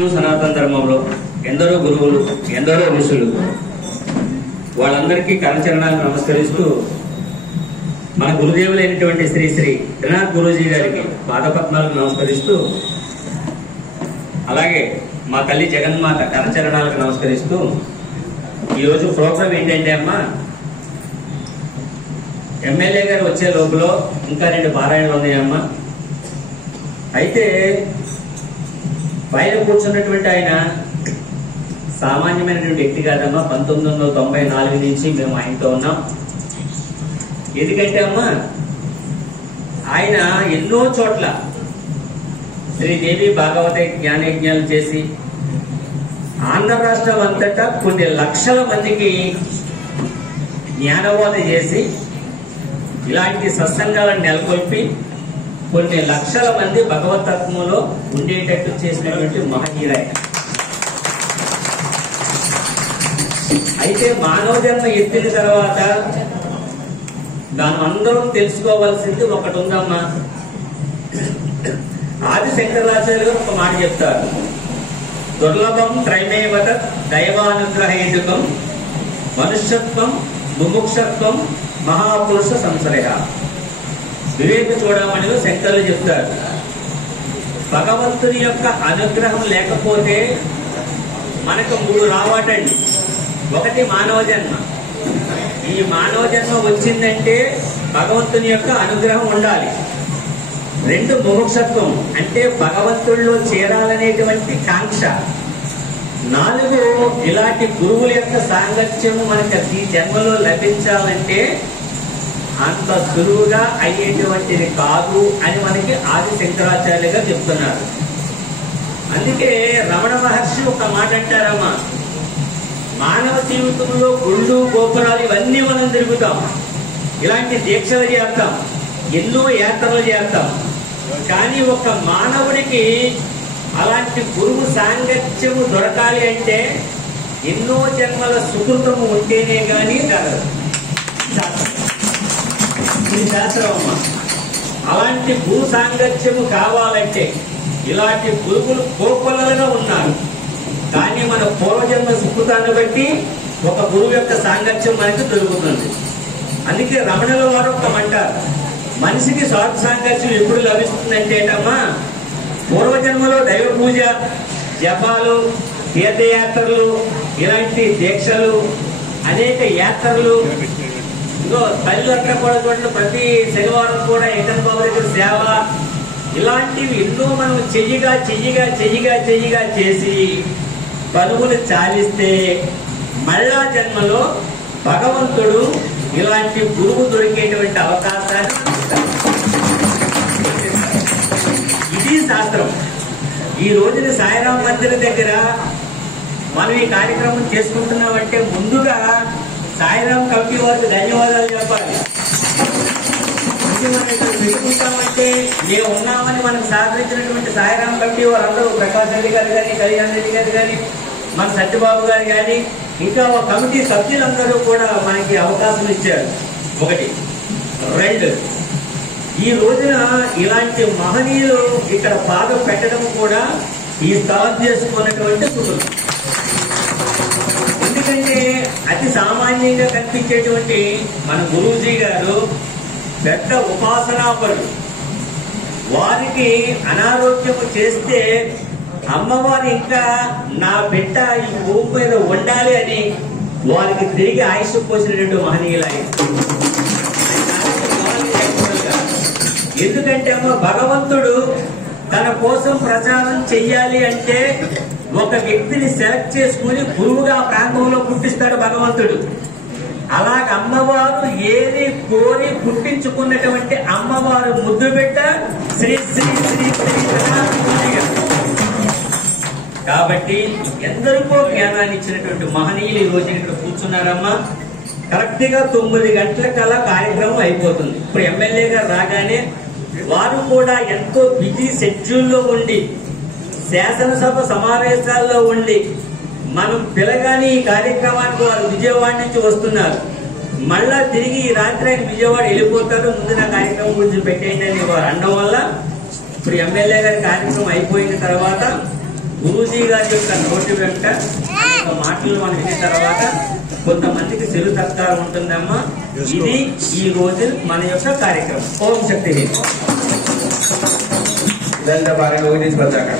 హిందూ సనాతన ధర్మంలో ఎందరో గురువులు, ఎందరో ఋషులు, వాళ్ళందరికీ కరచరణాలను నమస్కరిస్తూ మన గురుదేవులైనటువంటి శ్రీ శ్రీ త్రినాథ్ గురూజీ గారికి పాదపద్మాలకు నమస్కరిస్తూ, అలాగే మా తల్లి జగన్మాత కరచరణాలకు నమస్కరిస్తూ, ఈరోజు ప్రోగ్రాం ఏంటంటే అమ్మా, ఎమ్మెల్యే గారు వచ్చే లోపల ఇంకా 2 పారాయణలు ఉన్నాయమ్మా. అయితే పైన కూర్చున్నటువంటి ఆయన సామాన్యమైనటువంటి వ్యక్తి కాదమ్మా. 1994 నుంచి మేము ఆయనతో ఉన్నాం. ఎందుకంటే అమ్మా, ఆయన ఎన్నో చోట్ల శ్రీదేవి భాగవత జ్ఞానయజ్ఞాలు చేసి ఆంధ్ర రాష్ట్రం అంతటా కొన్ని లక్షల మందికి జ్ఞానబోధ చేసి ఇలాంటి సత్సంగాలను నెలకొల్పి కొన్ని లక్షల మంది భగవతత్వంలో ఉండేటట్టు చేసినటువంటి మహనీయురాయ. అయితే మానవ జన్మ ఎత్తిన తర్వాత దాని అందరం తెలుసుకోవాల్సింది ఒకటి ఉందమ్మా. ఆది శంకరాచార్య గారు ఒక మాట చెప్తారు, దుర్లభం త్రైమేవత దైవానుగ్రహేతుకం మనుష్యత్వం ముముక్షత్వం మహాపురుష సంశ్రయ. వివేక చూడమని శంకర్లు చెప్తారు, భగవంతుని యొక్క అనుగ్రహం లేకపోతే మనకు 3 రావటండి. ఒకటి మానవ జన్మ. ఈ మానవ జన్మ వచ్చిందంటే భగవంతుని యొక్క అనుగ్రహం ఉండాలి. 2 ముముక్షత్వం, అంటే భగవంతుడిలో చేరాలనేటువంటి కాంక్ష. 4 ఇలాంటి గురువుల యొక్క సాంగత్యము మనకు ఈ జన్మలో లభించాలంటే అంత సులువుగా అయ్యేటువంటిది కాదు అని మనకి ఆది శంకరాచార్య గారు చెప్తున్నారు. అందుకే రమణ మహర్షి ఒక మాట అంటారమ్మా, మానవ జీవితంలో గుళ్ళు గోపురాలు ఇవన్నీ మనం తిరుగుతాం, ఇలాంటి దీక్షలు చేస్తాం, ఎన్నో యాత్రలు చేస్తాం. కానీ ఒక మానవుడికి అలాంటి గురువు సాంగత్యము దొరకాలి అంటే ఎన్నో జన్మల సుకృతము ఉంటేనే కానీ జరగదు. ఇది శాస్త్రం అమ్మ. అలాంటి గురు సాంగత్యము కావాలంటే ఇలాంటి గురువులు కోకొల్లలుగా ఉన్నారు. కానీ మన పూర్వజన్మ సుకృతాన్ని బట్టి ఒక గురువు యొక్క సాంగత్యం మనకి దొరుకుతుంది. అందుకే రమణుల వారు ఒక అంటారు, మనిషికి స్వార్థ సాంగత్యం ఎప్పుడు లభిస్తుందంటే ఏటమ్మా, పూర్వజన్మలో దైవ పూజ, జపాలు, తీర్థయాత్రలు, ఇలాంటి దీక్షలు, అనేక యాత్రలు, ఇంకో తల్లి అక్కడ కూడా చూడండి, ప్రతి శనివారం కూడా ఏకన్ బాబు దగ్గర సేవ, ఇలాంటివి ఎన్నో మనం చెయ్యిగా చెయ్యిగా చెయ్యిగా చెయ్యిగా చేసి పనువులు చాలిస్తే మళ్ళా జన్మలో భగవంతుడు ఇలాంటి గురువు దొరికేటువంటి అవకాశాన్ని ఇది శాస్త్రం. ఈ రోజున సాయిరాం మందిరం దగ్గర మనం ఈ కార్యక్రమం చేసుకుంటున్నామంటే ముందుగా సాయిరాం కమిటీ వారికి ధన్యవాదాలు చెప్పాలి. పెట్టుకుంటామంటే మేము ఉన్నామని మనకు సహకరించినటువంటి సాయిరాం కమిటీ వారందరూ, ప్రకాష్ రెడ్డి గారు కానీ, కళ్యాణ్ రెడ్డి గారు కానీ, మన సత్యబాబు గారు కానీ, ఇంకా కమిటీ సభ్యులందరూ కూడా మనకి అవకాశం ఇచ్చారు. 1. 2, ఈ రోజున ఇలాంటి మహనీయులు ఇక్కడ పాదం పెట్టడం కూడా ఈ స్థలం చేసుకున్నటువంటి సుఖం. ఎందుకంటే అతి సామాన్యంగా కనిపించేటువంటి మన గురూజీ గారు పెద్ద ఉపాసనాపరుడు. వారికి అనారోగ్యము చేస్తే అమ్మవారు ఇంకా నా బిడ్డ ఈ భూమి మీద ఉండాలి అని వారికి తిరిగి ఆయుష్ పోసినటువంటి మహనీయులు. ఎందుకంటే అమ్మ, భగవంతుడు తన కోసం ప్రచారం చెయ్యాలి అంటే ఒక వ్యక్తిని సెలెక్ట్ చేసుకుని గురువుగా ప్రాంతంలో పుట్టిస్తాడు భగవంతుడు. అలాగే అమ్మవారు ఏది కోరి పుట్టించుకున్నటువంటి అమ్మవారు ముద్దు బిడ్డ శ్రీ శ్రీ శ్రీ శ్రీ. కాబట్టి ఎందరికో జ్ఞానాన్ని ఇచ్చినటువంటి మహనీయులు ఈ రోజు ఇక్కడ కూర్చున్నారమ్మా. కరెక్ట్ గా 9 గంటలకల్లా కార్యక్రమం అయిపోతుంది. ఇప్పుడు ఎమ్మెల్యే గారు రాగానే వారు కూడా ఎంతో బిజీ షెడ్యూల్లో ఉండి, శాసనసభ సమావేశాల్లో ఉండి, మనం పిలగాని ఈ కార్యక్రమానికి వారు విజయవాడ నుంచి వస్తున్నారు. మళ్ళా తిరిగి ఈ రాత్రి ఆయన విజయవాడ వెళ్ళిపోతారు. ముందు నా కార్యక్రమం గురించి పెట్టేయండి అని వారు అనడం వల్ల ఇప్పుడు ఎమ్మెల్యే గారి కార్యక్రమం అయిపోయిన తర్వాత గురూజీ గారి యొక్క నోటి వెంట అనేక మాటలు మనం విన్న తర్వాత కొంతమందికి సెలవు సత్కారం ఉంటుందమ్మా. ఇది ఈ రోజు మన యొక్క కార్యక్రమం. ఓం శక్తి. ఇదంతా బాగా ఊహించుకొచ్చాక